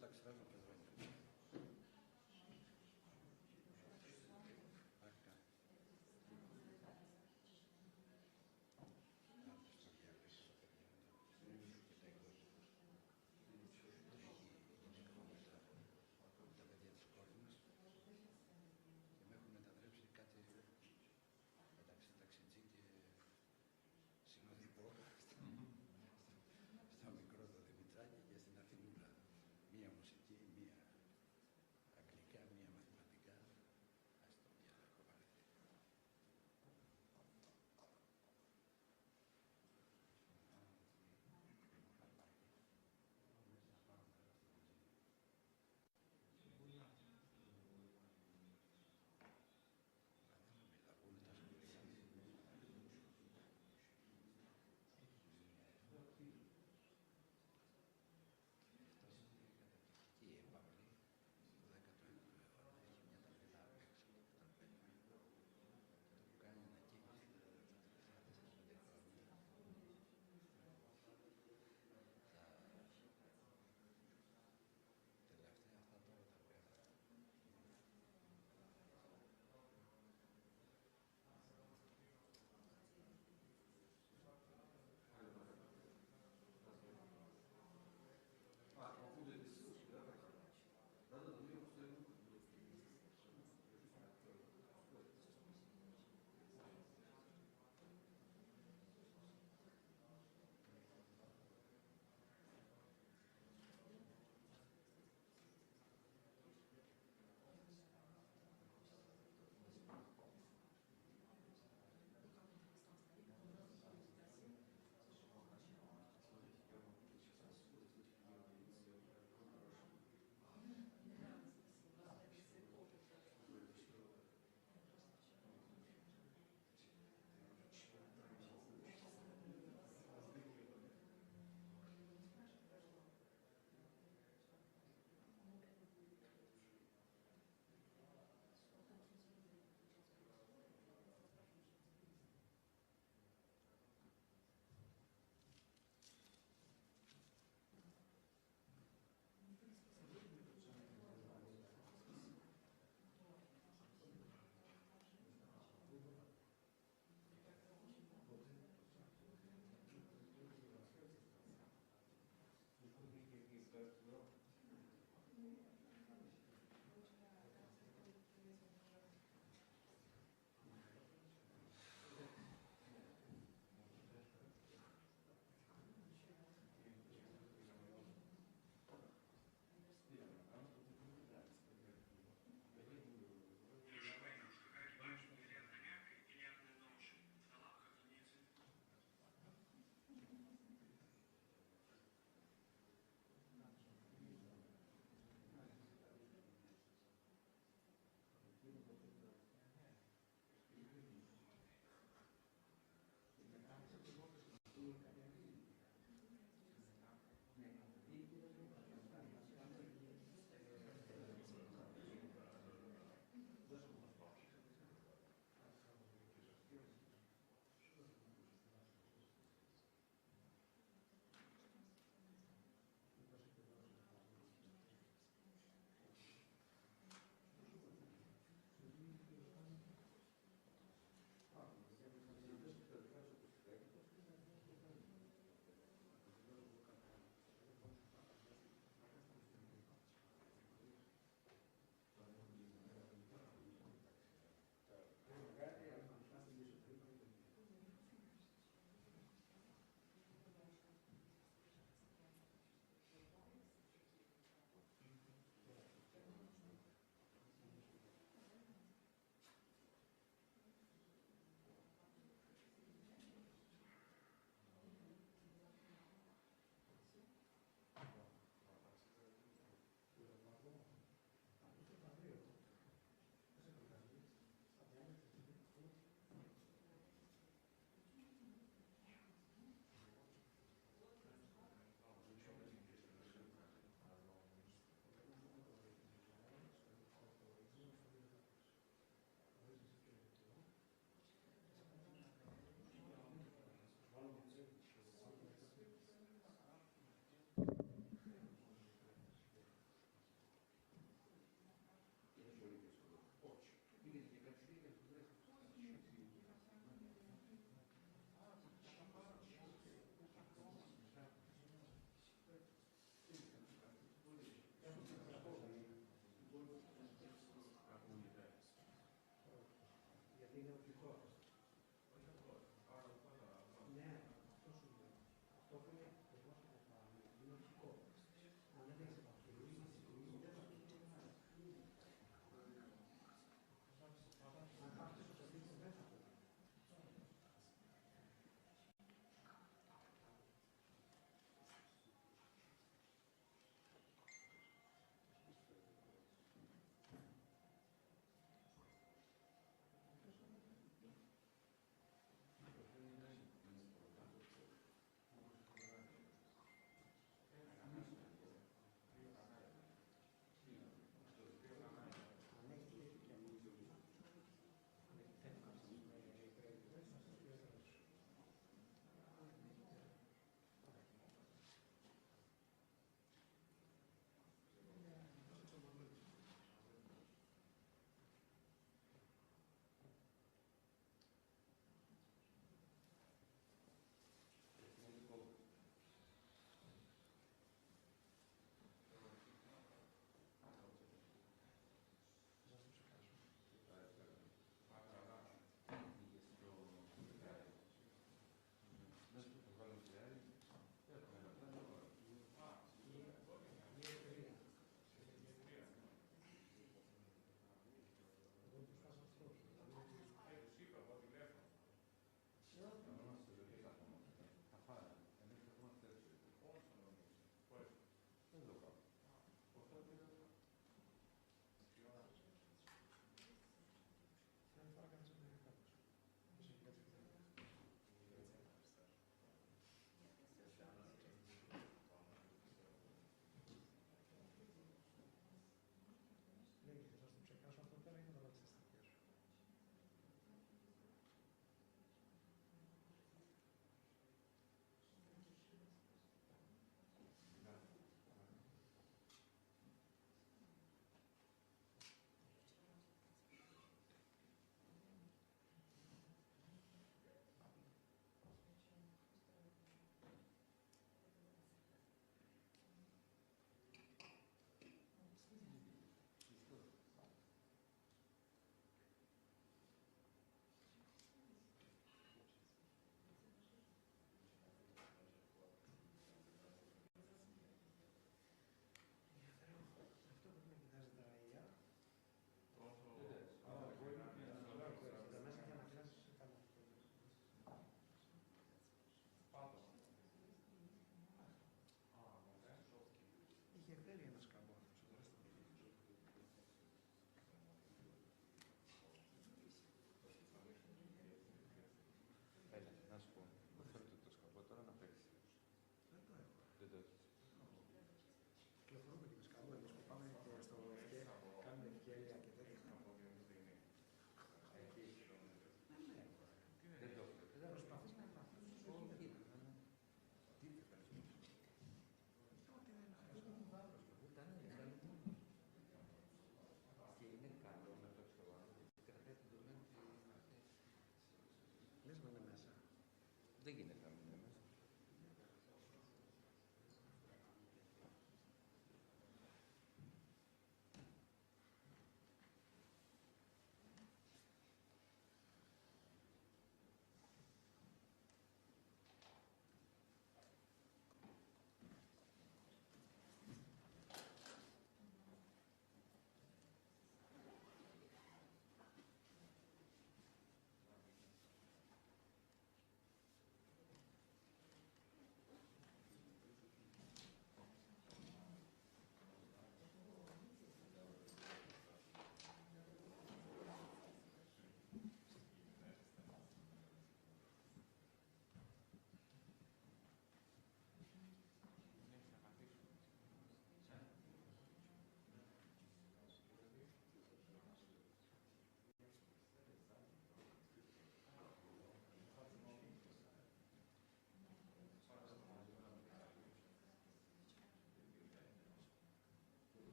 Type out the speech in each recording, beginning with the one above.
так сразу позвоню. Пока. Στα μικρό το Δημητράκη και στην Αθηνούλα. Μία μουσική,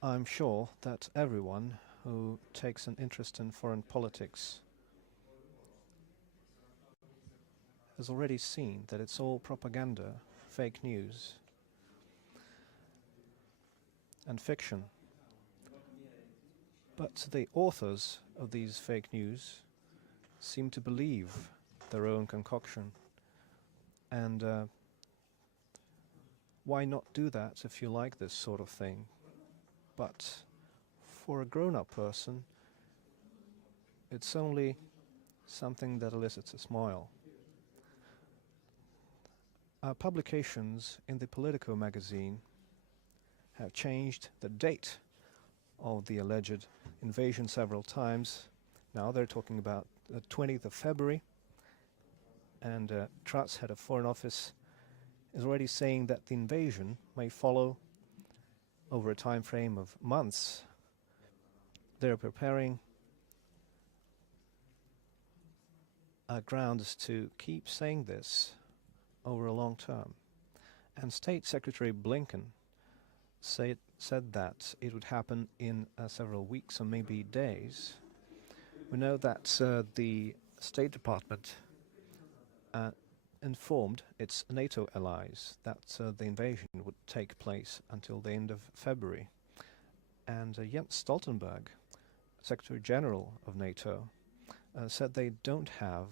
I'm sure that everyone who takes an interest in foreign politics has already seen that it's all propaganda, fake news, and fiction. But the authors of these fake news seem to believe their own concoction. And why not do that if you like this sort of thing? But for a grown-up person, it's only something that elicits a smile. Publications in the Politico magazine have changed the date of the alleged invasion several times. Now they're talking about the 20th of February, and Truss, head of Foreign Office, is already saying that the invasion may follow over a time frame of months. They're preparing grounds to keep saying this over a long term. And State Secretary Blinken said that it would happen in several weeks or maybe days. We know that the State Department informed its NATO allies that the invasion would take place until the end of February. And Jens Stoltenberg, Secretary General of NATO, said they don't have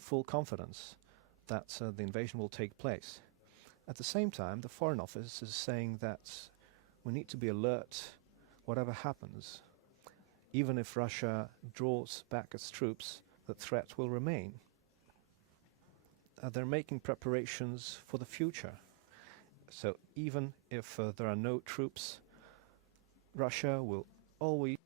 full confidence that the invasion will take place. At the same time, the Foreign Office is saying that we need to be alert whatever happens. Even if Russia draws back its troops, the threat will remain. They're making preparations for the future. So even if there are no troops, Russia will always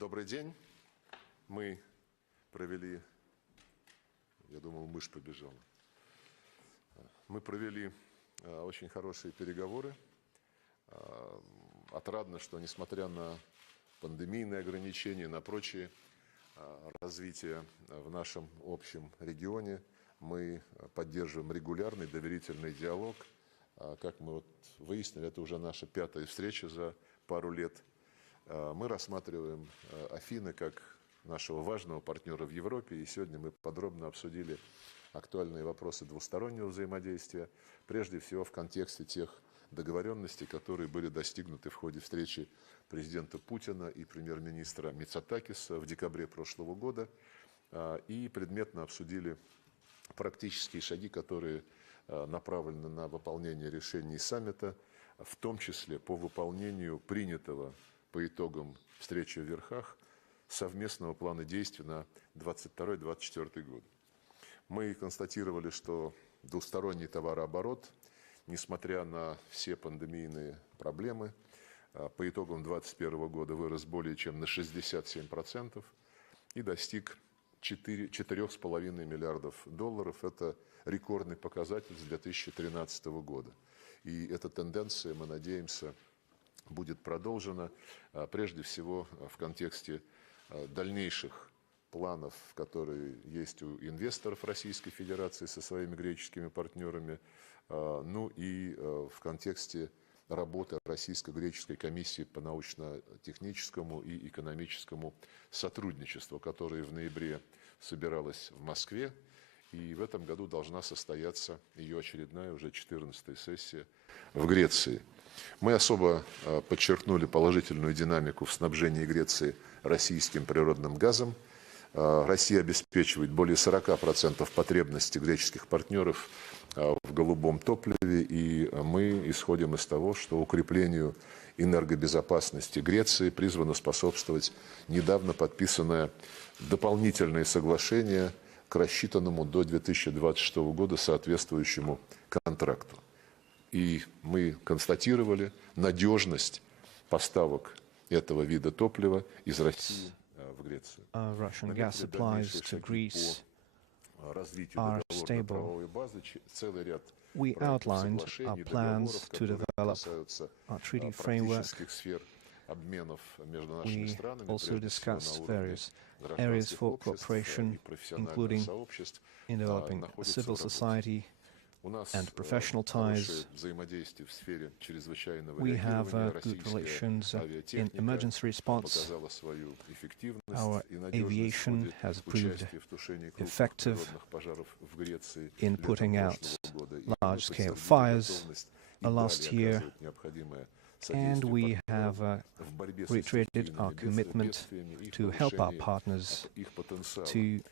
Добрый день. Мы провели, я думал, мышь побежала. Мы провели очень хорошие переговоры. Отрадно, что несмотря на пандемийные ограничения, на прочие развития в нашем общем регионе, мы поддерживаем регулярный доверительный диалог. Как мы вот выяснили, это уже наша 5-я встреча за пару лет. Мы рассматриваем Афины как нашего важного партнера в Европе, и сегодня мы подробно обсудили актуальные вопросы двустороннего взаимодействия, прежде всего в контексте тех договоренностей, которые были достигнуты в ходе встречи президента Путина и премьер-министра Мицотакиса в декабре прошлого года, и предметно обсудили практические шаги, которые направлены на выполнение решений саммита, в том числе по выполнению принятого по итогам встречи в Верхах совместного плана действий на 2022-2024 год. Мы констатировали, что двусторонний товарооборот, несмотря на все пандемийные проблемы, по итогам 2021 года вырос более чем на 67% и достиг 4,5 миллиардов долларов. Это рекордный показатель с 2013 года. И эта тенденция, мы надеемся, будет продолжена, прежде всего в контексте дальнейших планов, которые есть у инвесторов Российской Федерации со своими греческими партнерами, ну и в контексте работы Российско-греческой комиссии по научно-техническому и экономическому сотрудничеству, которая в ноябре собиралась в Москве, и в этом году должна состояться ее очередная, уже 14-я сессия в Греции. Мы особо подчеркнули положительную динамику в снабжении Греции российским природным газом. Россия обеспечивает более 40% потребностей греческих партнеров в голубом топливе, и мы исходим из того, что укреплению энергобезопасности Греции призвано способствовать недавно подписанное дополнительное соглашение к рассчитанному до 2026 года соответствующему контракту. И мы констатировали надежность поставок этого вида топлива из России в Грецию. Russian gas supplies to Greece are stable. We outlined our plans to develop our treaty framework. We also discussed various areas for cooperation, including in developing civil society and professional ties. We have good relations in emergency response. Our aviation has proved effective in putting out large-scale fires last year, and we have reiterated our commitment to help our partners to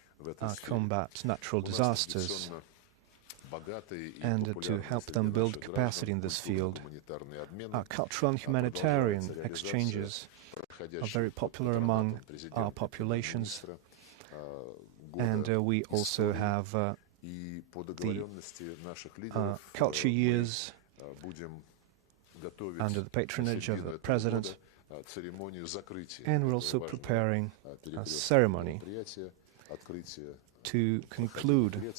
combat natural disasters and to help them build capacity in this field. Our cultural and humanitarian exchanges are very popular among our populations, and we also have the culture years under the patronage of the President, and we're also preparing a ceremony to conclude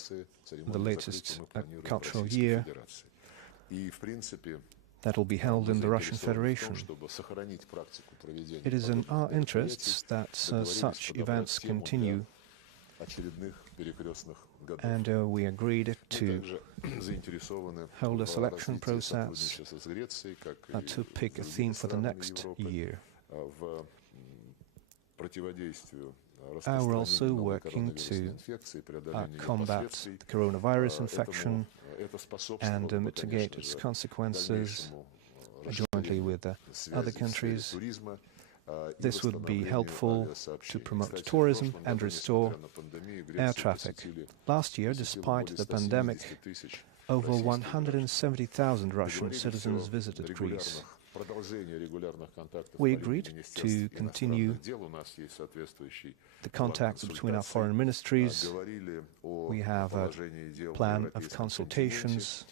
the latest cultural year that will be held in the Russian Federation. It is in our interests that such events continue, and we agreed to hold a selection process to pick a theme for the next year. We're also working to combat the coronavirus infection and mitigate its consequences jointly with other countries. This would be helpful to promote tourism and restore air traffic. Last year, despite the pandemic, over 170,000 Russian citizens visited Greece. We agreed to continue the contacts between our foreign ministries. We have a plan of consultations.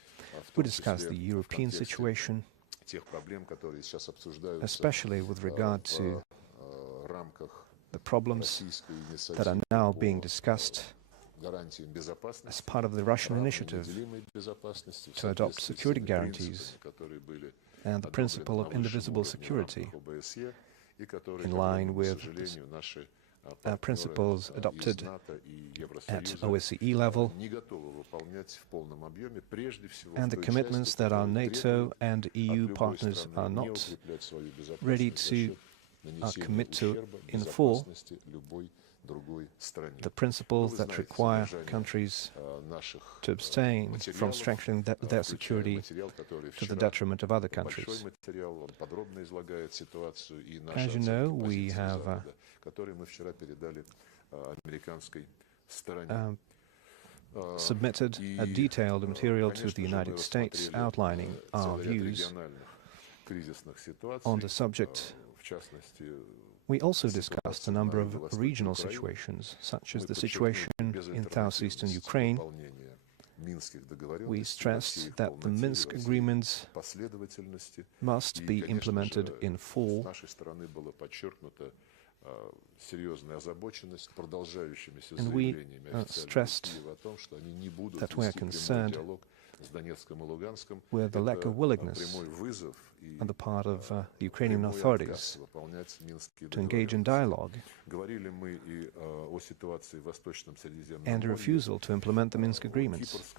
We discussed the European situation, especially with regard to the problems that are now being discussed as part of the Russian initiative to adopt security guarantees and the principle of indivisible security in line with principles adopted at OSCE level and the commitments that our NATO and EU partners are not ready to commit to in full, the principles that require countries to abstain from strengthening their security to the detriment of other countries. As you know, we have submitted a detailed material to the United States outlining our views on the subject. We also discussed a number of regional situations, such as the situation in southeastern Ukraine. We stressed that the Minsk agreements must be implemented in full, and we stressed that we are concerned with the lack of willingness on the part of the Ukrainian authorities to engage in dialogue and a refusal to implement the Minsk agreements.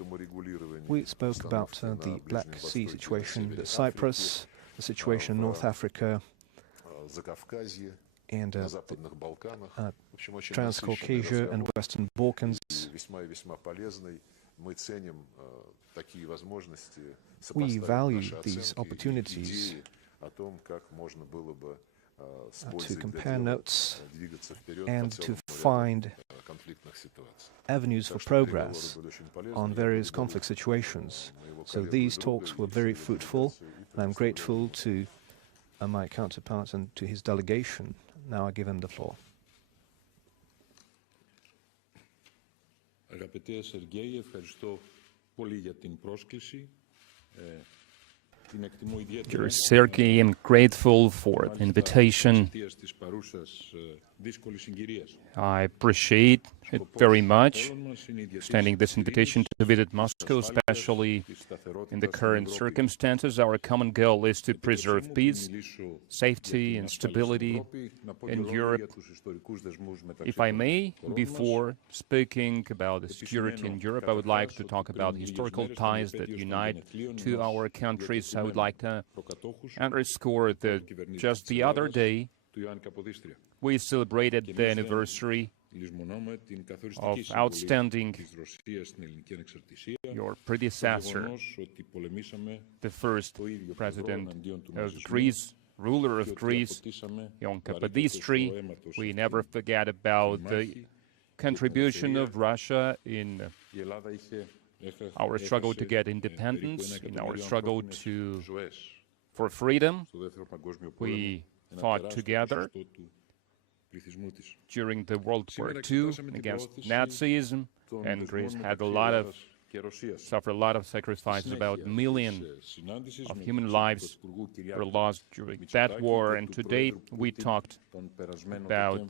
We spoke about the Black Sea situation, the Cyprus, the situation in North Africa, and Transcaucasia and Western Balkans. We value these opportunities to compare notes and to find avenues for progress on various conflict situations. So these talks were very fruitful, and I'm grateful to my counterpart and to his delegation. Now I give him the floor. Αγαπητέ Σεργέη, ευχαριστώ πολύ για την πρόσκληση. Dear Sergei, I'm grateful for the invitation. I appreciate it very much, extending this invitation to visit Moscow, especially in the current circumstances. Our common goal is to preserve peace, safety, and stability in Europe. If I may, before speaking about the security in Europe, I would like to talk about historical ties that unite to our countries. I would like to underscore that just the other day, we celebrated the anniversary of outstanding your predecessor, the first president of Greece, ruler of Greece, Ion Kapodistri. We never forget about the contribution of Russia in our struggle to get independence, in our struggle for freedom. We fought together during the World War II against Nazism, and Greece had suffered a lot of sacrifices. About a million of human lives were lost during that war, and today we talked about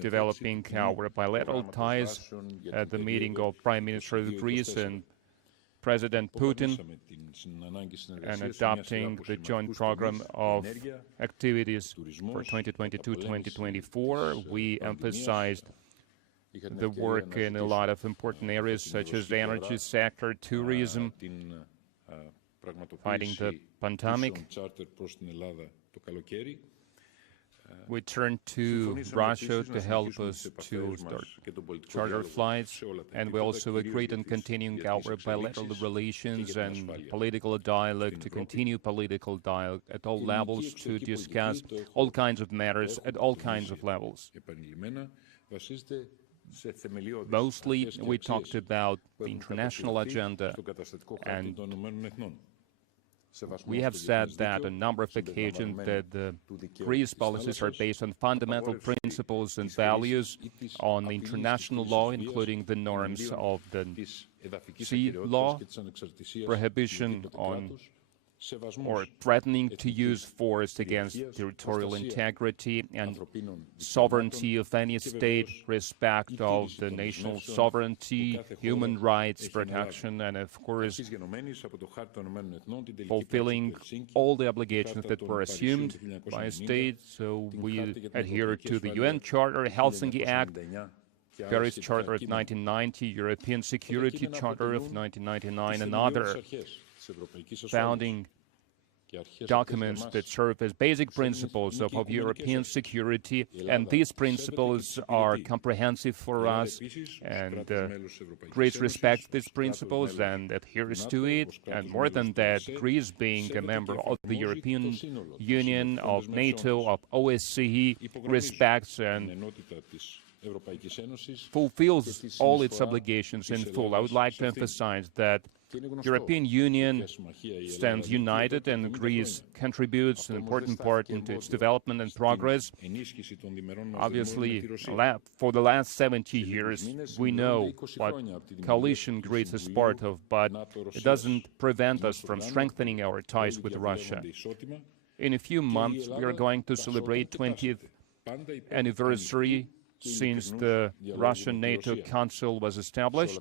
developing our bilateral ties at the meeting of Prime Minister of Greece and President Putin, and adopting the joint program of activities for 2022-2024. We emphasized the work in a lot of important areas such as the energy sector, tourism, fighting the pandemic. We turned to Russia to help us to start charter flights, and we also agreed on continuing our bilateral relations and political dialogue, to continue political dialogue at all levels, to discuss all kinds of matters at all kinds of levels. Mostly, we talked about the international agenda, and we have said that on a number of occasions that the Greece policies are based on fundamental principles and values, on international law, including the norms of the sea law, prohibition on or threatening to use force against territorial integrity and sovereignty of any state, respect of the national sovereignty, human rights protection, and of course, fulfilling all the obligations that were assumed by a state. So we adhere to the UN Charter, Helsinki Act, Paris Charter of 1990, European Security Charter of 1999, and other founding documents that serve as basic principles of European security, and these principles are comprehensive for us, and Greece respects these principles and adheres to it, and more than that, Greece being a member of the European Union, of NATO, of OSCE, respects and fulfills all its obligations in full. I would like to emphasize that the European Union stands united, and Greece contributes an important part into its development and progress. Obviously, for the last 70 years, we know what coalition Greece is part of, but it doesn't prevent us from strengthening our ties with Russia. In a few months, we are going to celebrate 20th anniversary since the Russian NATO Council was established,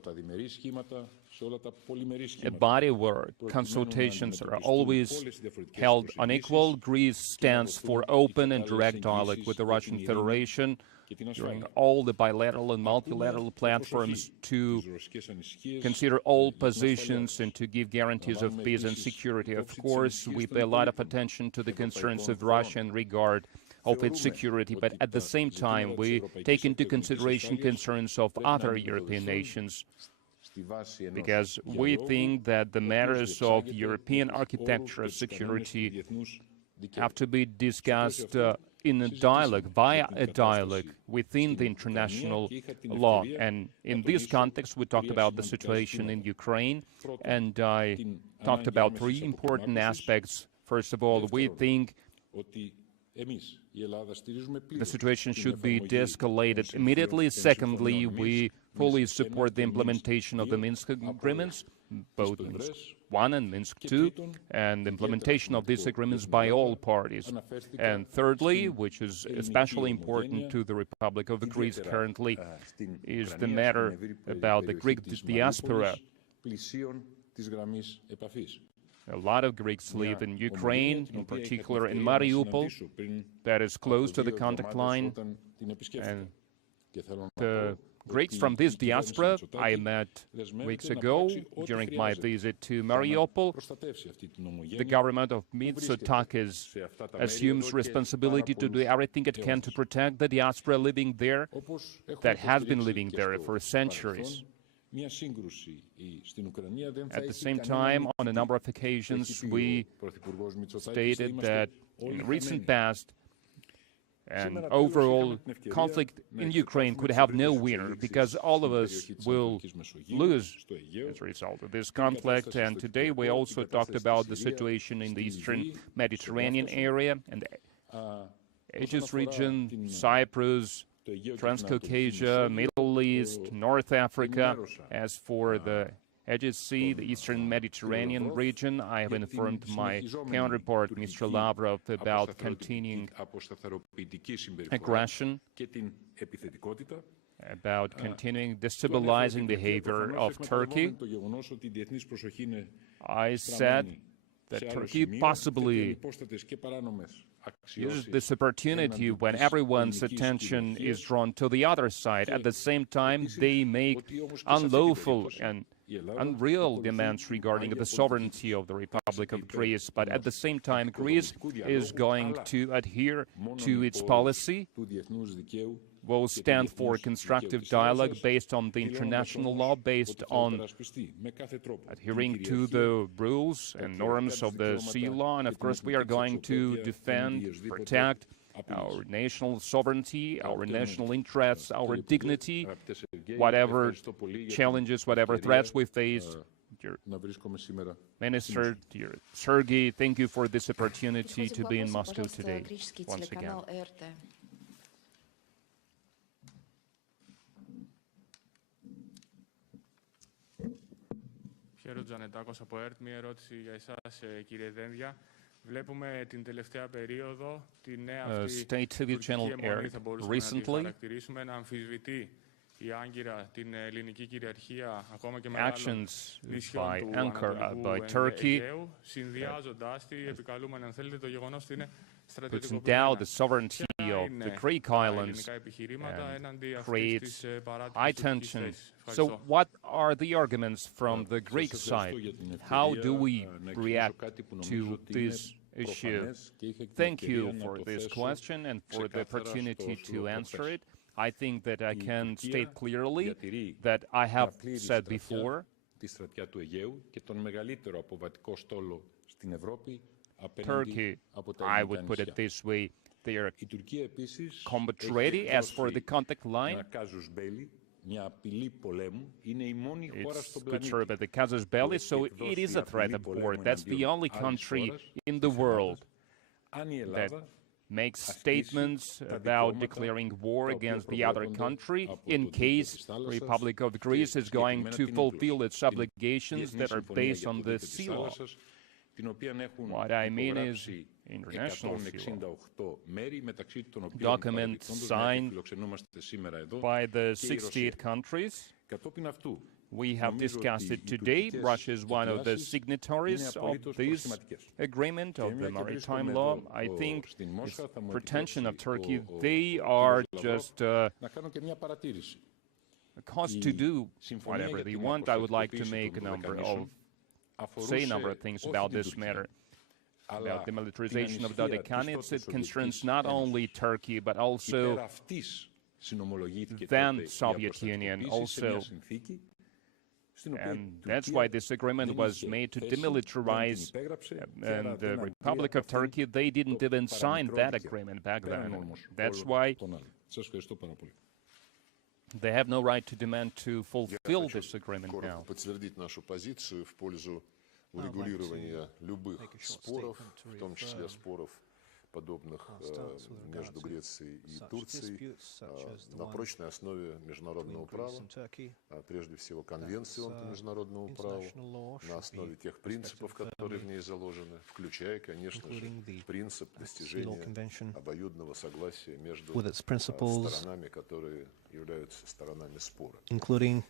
a body where consultations are always held unequal. Greece stands for open and direct dialogue with the Russian Federation during all the bilateral and multilateral platforms to consider all positions and to give guarantees of peace and security. Of course, we pay a lot of attention to the concerns of Russia in regard of its security, but at the same time, we take into consideration concerns of other European nations, because we think that the matters of European architecture of security have to be discussed in a dialogue, via a dialogue within the international law. And in this context, we talked about the situation in Ukraine, and I talked about three important aspects. First of all, we think the situation should be de-escalated immediately. Secondly, we fully support the implementation of the Minsk agreements, both Minsk I and Minsk II, and the implementation of these agreements by all parties. And thirdly, which is especially important to the Republic of Greece currently, is the matter about the Greek diaspora. A lot of Greeks live in Ukraine, in particular in Mariupol, that is close to the contact line. And the Greeks from this diaspora I met weeks ago during my visit to Mariupol. The government of Mitsotakis assumes responsibility to do everything it can to protect the diaspora living there, that has been living there for centuries. At the same time, on a number of occasions, we stated that in the recent past, an overall conflict in Ukraine could have no winner, because all of us will lose as a result of this conflict. And today we also talked about the situation in the Eastern Mediterranean area and the Aegean region, Cyprus, Transcaucasia, Middle East, North Africa. As for the Aegean Sea, the Eastern Mediterranean region, I have informed my counterpart, Mr. Lavrov, about continuing aggression, about continuing destabilizing behavior of Turkey. I said that Turkey possibly uses this opportunity when everyone's attention is drawn to the other side. At the same time, they make unlawful and unreal demands regarding the sovereignty of the Republic of Greece. But at the same time, Greece is going to adhere to its policy, will stand for constructive dialogue based on the international law, based on adhering to the rules and norms of the sea law. And of course, we are going to defend, protect our national sovereignty, our national interests, our dignity, whatever challenges, whatever threats we face. Dear Minister, dear Sergei, thank you for this opportunity to be in Moscow today once again. Χαίρομαι Τζανετάκος από ΕΡΤ. Μία ερώτηση για εσάς, κύριε Δένδια. Βλέπουμε την τελευταία περίοδο τη νέα αυτή τουρκική αιμονή, θα μπορούσαμε να τη χαρακτηρίσουμε, να αμφισβητεί η Άγκυρα την ελληνική κυριαρχία ακόμα και μεγάλων νησιών του Ανατολικού Αιγαίου, συνδυάζοντας τη, επικαλούμενη αν θέλετε, το γεγονός ότι είναι στρατιωτικοποιημένα. The sovereignty of the Greek islands and creates high tension. So what are the arguments from the Greek side? How do we react to this issue? Thank you for this question and for the opportunity to answer it. I think that I can state clearly that I have said before Turkey, I would put it this way, they are combat ready. As for the contact line, it's good sure about the casus belli, so it is a threat of war. That's the only country in the world that makes statements about declaring war against the other country in case the Republic of Greece is going to fulfill its obligations that are based on the sea law. What I mean is international sea law. Documents signed by the 68 countries. We have discussed it today. Russia is one of the signatories of this agreement of the maritime law. I think this pretension of Turkey, they are just caused to do whatever they want. I would like to make say a number of things about this matter. About the militarization of Dodecanets, it concerns not only Turkey, but also then Soviet Union also. And that's why this agreement was made to demilitarize. And the Republic of Turkey, they didn't even sign that agreement back then. That's why they have no right to demand to fulfill this agreement now. Урегулирование любых споров, в том числе споров, подобных между Грецией и Турцией, на прочной основе международного права, прежде всего Конвенции по международному праву, на основе тех принципов, которые в ней заложены, включая, конечно же, принцип достижения обоюдного согласия между сторонами, которые являются сторонами спора.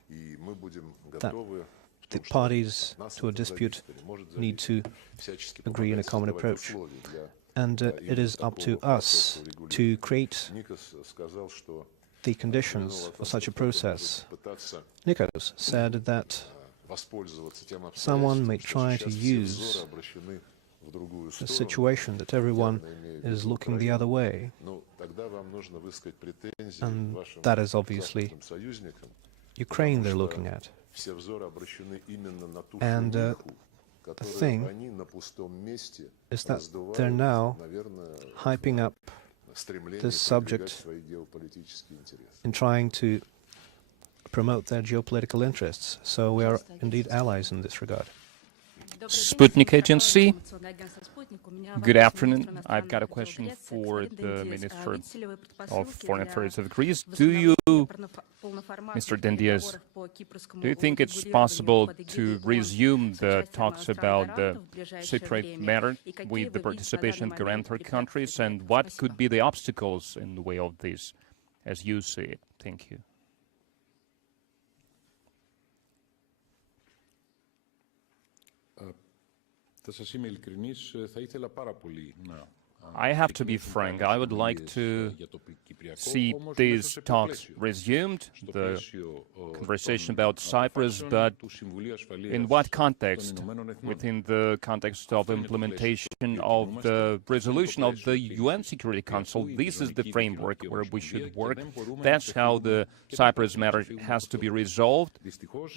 И мы будем готовы. The parties to a dispute need to agree on a common approach. And it is up to us to create the conditions for such a process. Nikos said that someone may try to use the situation that everyone is looking the other way. And that is obviously Ukraine they're looking at. And the thing is that they're now hyping up this subject in trying to promote their geopolitical interests. So we are indeed allies in this regard. Sputnik Agency. Good afternoon. I've got a question for the Minister of Foreign Affairs of Greece. Do you, Mr. Dendias, do you think it's possible to resume the talks about the Cypriot matter with the participation of guarantor countries, and what could be the obstacles in the way of this, as you see it? Thank you. I have to be frank. I would like to see these talks resumed, the conversation about Cyprus, but in what context? Within the context of implementation of the resolution of the UN Security Council. This is the framework where we should work. That's how the Cyprus matter has to be resolved,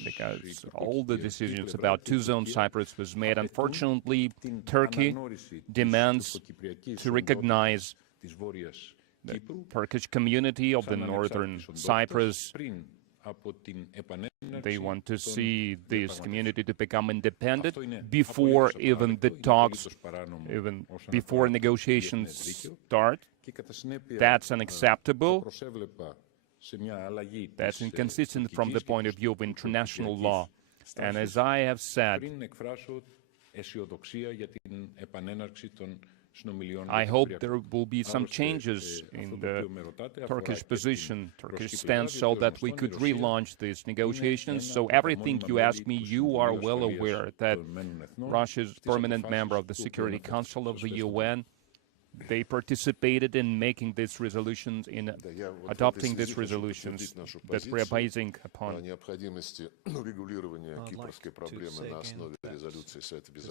because all the decisions about two-zone Cyprus was made. Unfortunately, Turkey demands to recognize the Turkish community of the northern Cyprus. They want to see this community to become independent before even the talks, even before negotiations start. That's unacceptable. That's inconsistent from the point of view of international law. And as I have said, I hope there will be some changes in the Turkish position, Turkish stance, so that we could relaunch these negotiations. So everything you ask me, you are well aware that Russia is a permanent member of the Security Council of the UN. They participated in making these resolutions, in adopting these resolutions that we are basing upon. The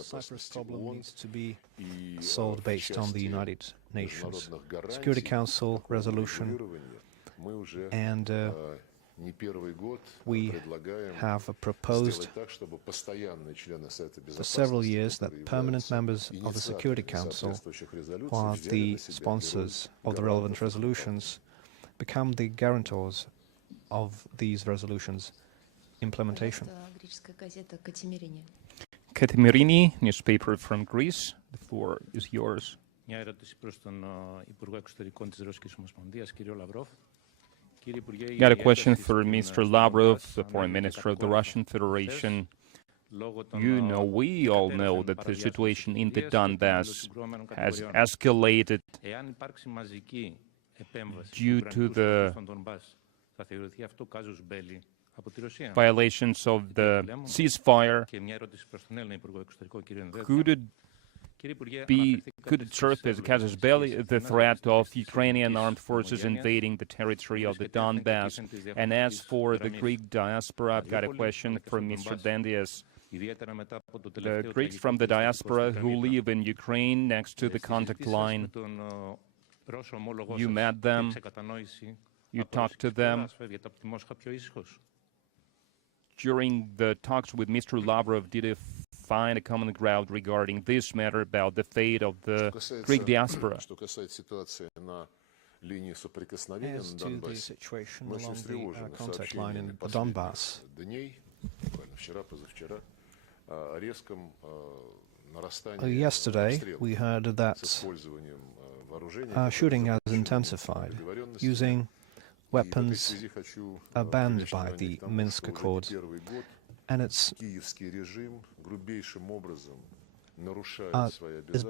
Cyprus problem needs to be solved based on the United Nations Security Council resolution, and we have proposed for several years that permanent members of the Security Council, who are the sponsors of the relevant resolutions, become the guarantors of these resolutions' implementation. Katimirini, newspaper from Greece. The floor is yours. Μια ερώτηση προς τον Υπουργό Εξωτερικών της Ρωσικής Ομοσπονδίας, κύριο Λαυρόφ. Got a question for Mr. Lavrov, the Foreign Minister of the Russian Federation. You know, we all know that the situation in the Donbass has escalated due to the violations of the ceasefire. Could it serve as a casus belli the threat of Ukrainian armed forces invading the territory of the Donbass? And as for the Greek diaspora, I've got a question for Mr. Dendias. The Greeks from the diaspora who live in Ukraine next to the contact line, you met them, you talked to them. During the talks with Mr. Lavrov, did you find a common ground regarding this matter about the fate of the Greek diaspora? As to the situation along the contact line in Donbass, yesterday we heard that shooting has intensified using weapons banned by the Minsk Accords, and it's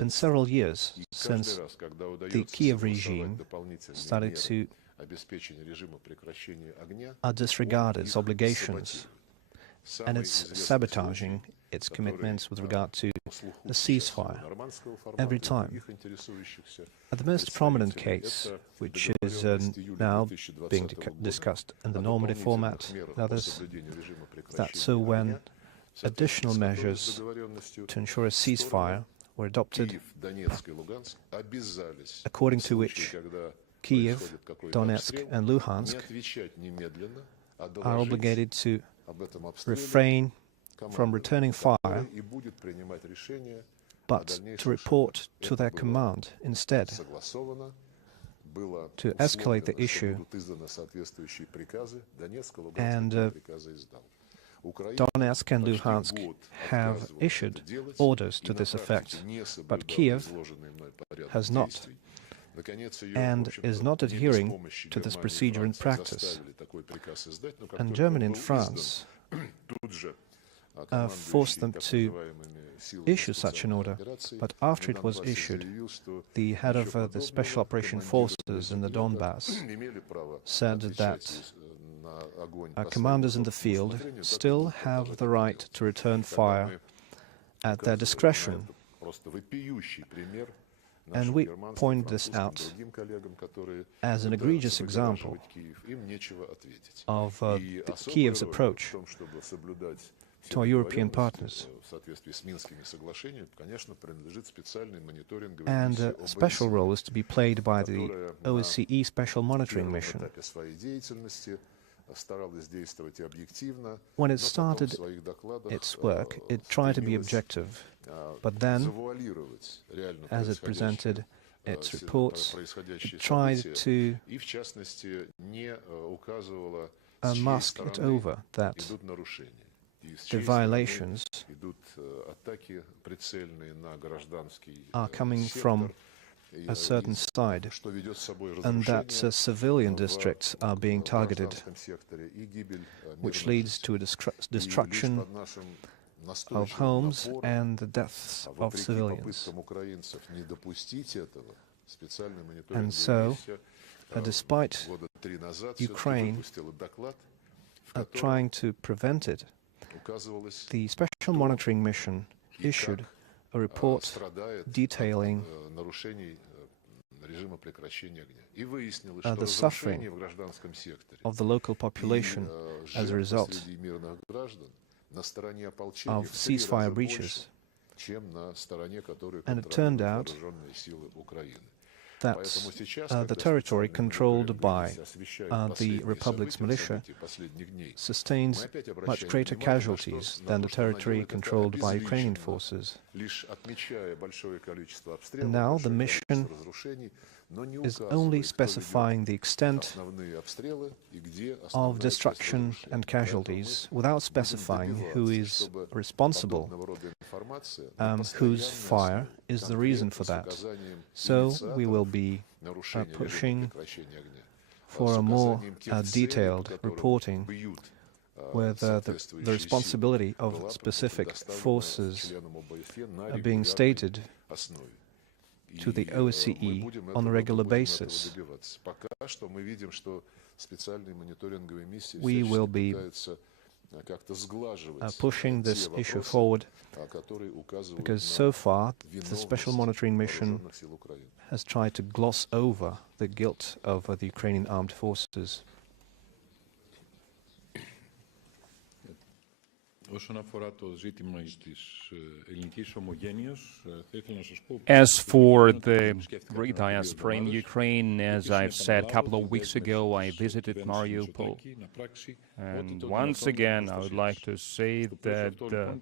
been several years since the Kiev regime started to disregard its obligations, and it's sabotaging its commitments with regard to the ceasefire every time. The most prominent case, which is now being discussed in the normative format, others, that's when additional measures to ensure a ceasefire were adopted, according to which Kiev, Donetsk and Luhansk are obligated to refrain from returning fire, but to report to their command instead, to escalate the issue. And Donetsk and Luhansk have issued orders to this effect, but Kiev has not, and is not adhering to this procedure in practice. And Germany and France forced them to issue such an order, but after it was issued, the head of the Special Operation Forces in the Donbass said that commanders in the field still have the right to return fire at their discretion. And we point this out as an egregious example of Kiev's approach to our European partners. And a special role is to be played by the OSCE Special Monitoring Mission. When it started its work, it tried to be objective, but then, as it presented its reports, it tried to mask it over that the violations are coming from a certain side, and that civilian districts are being targeted, which leads to a destruction of homes and the deaths of civilians. And so, despite Ukraine trying to prevent it, the Special Monitoring Mission issued a report detailing the suffering of the local population as a result of ceasefire breaches. And it turned out that the territory controlled by the Republic's militia sustains much greater casualties than the territory controlled by Ukrainian forces. And now the mission is only specifying the extent of destruction and casualties without specifying who is responsible, whose fire is the reason for that. So we will be pushing for a more detailed reporting with the responsibility of specific forces being stated to the OSCE on a regular basis. We will be pushing this issue forward because so far the Special Monitoring Mission has tried to gloss over the guilt of the Ukrainian armed forces. As for the Greek diaspora in Ukraine, as I've said a couple of weeks ago, I visited Mariupol. And once again, I would like to say that the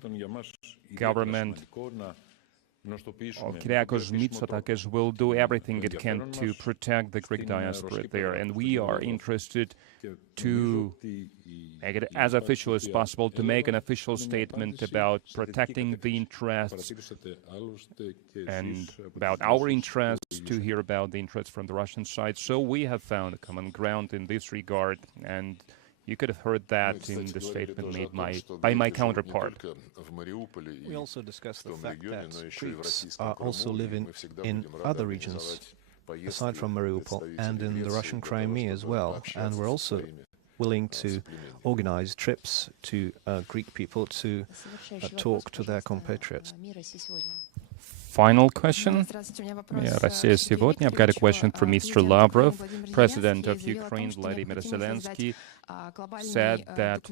government of Kyriakos Mitsotakis will do everything it can to protect the Greek diaspora there. And we are interested to make it as official as possible, to make an official statement about protecting the interests and about our interests, to hear about the interests from the Russian side. So we have found a common ground in this regard, and you could have heard that in the statement made by my counterpart. We also discussed the fact that Greeks are also living in other regions aside from Mariupol and in the Russian Crimea as well, and we're also willing to organize trips to Greek people to talk to their compatriots. Final question. Россия сегодня. I've got a question from Mr. Lavrov. President of Ukraine, Vladimir Zelensky, said that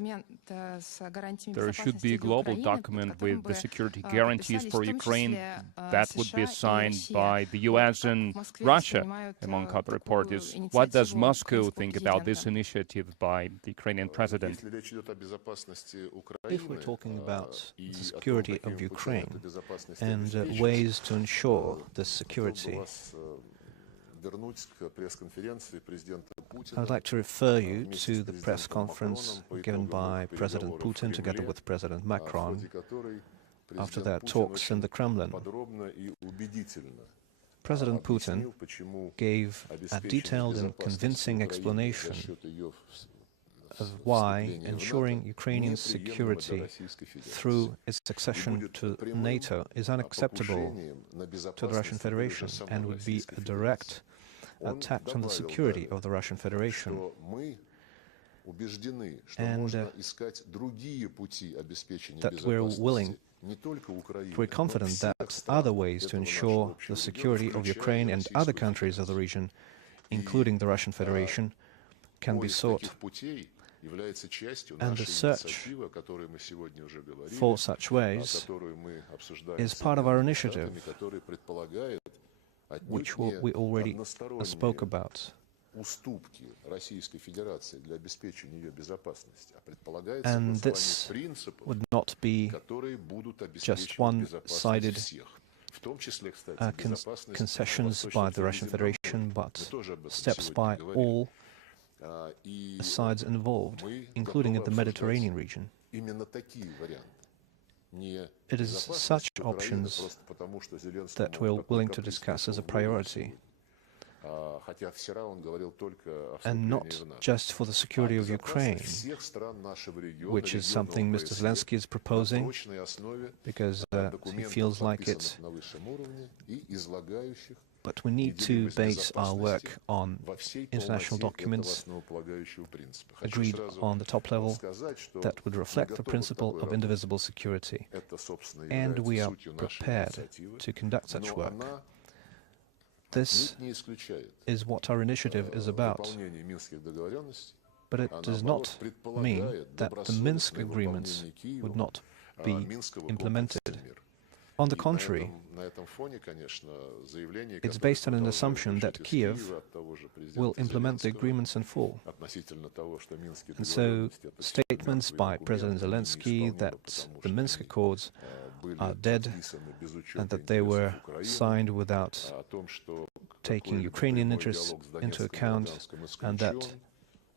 there should be a global document with the security guarantees for Ukraine that would be signed by the US and Russia, among other parties. What does Moscow think about this initiative by the Ukrainian president? If we're talking about the security of Ukraine and ways to ensure this security, I'd like to refer you to the press conference given by President Putin together with President Macron after their talks in the Kremlin. President Putin gave a detailed and convincing explanation of why ensuring Ukrainian security through its accession to NATO is unacceptable to the Russian Federation and would be a direct attack on the security of the Russian Federation. And that we're confident that other ways to ensure the security of Ukraine and other countries of the region, including the Russian Federation, can be sought. And the search for such ways is part of our initiative, which we already spoke about. And this would not be just one-sided concessions by the Russian Federation, but steps by all sides involved, including in the Mediterranean region. it is such options that we're willing to discuss as a priority, and not just for the security of Ukraine, which is something Mr. Zelensky is proposing because he feels like it. But we need to base our work on international documents agreed on the top level that would reflect the principle of indivisible security. And we are prepared to conduct such work. This is what our initiative is about. But it does not mean that the Minsk agreements would not be implemented. On the contrary, it's based on an assumption that Kiev will implement the agreements in full. And so statements by President Zelensky that the Minsk Accords are dead and that they were signed without taking Ukrainian interests into account, and that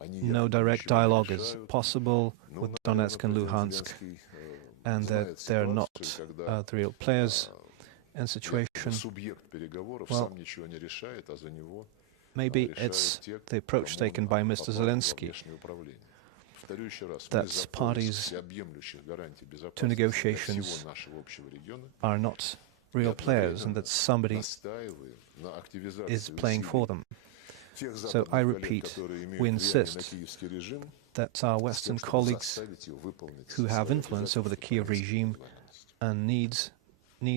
no direct dialogue is possible with Donetsk and Luhansk, and that they're not the real players in situation. Well, maybe it's the approach taken by Mr. Zelensky, that parties to negotiations are not real players and that somebody is playing for them. So I repeat, we insist that our Western colleagues who have influence over the Kiev regime and need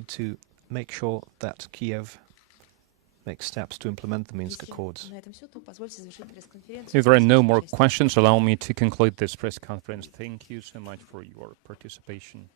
to make sure that Kiev makes steps to implement the Minsk Accords. If there are no more questions, allow me to conclude this press conference. Thank you so much for your participation.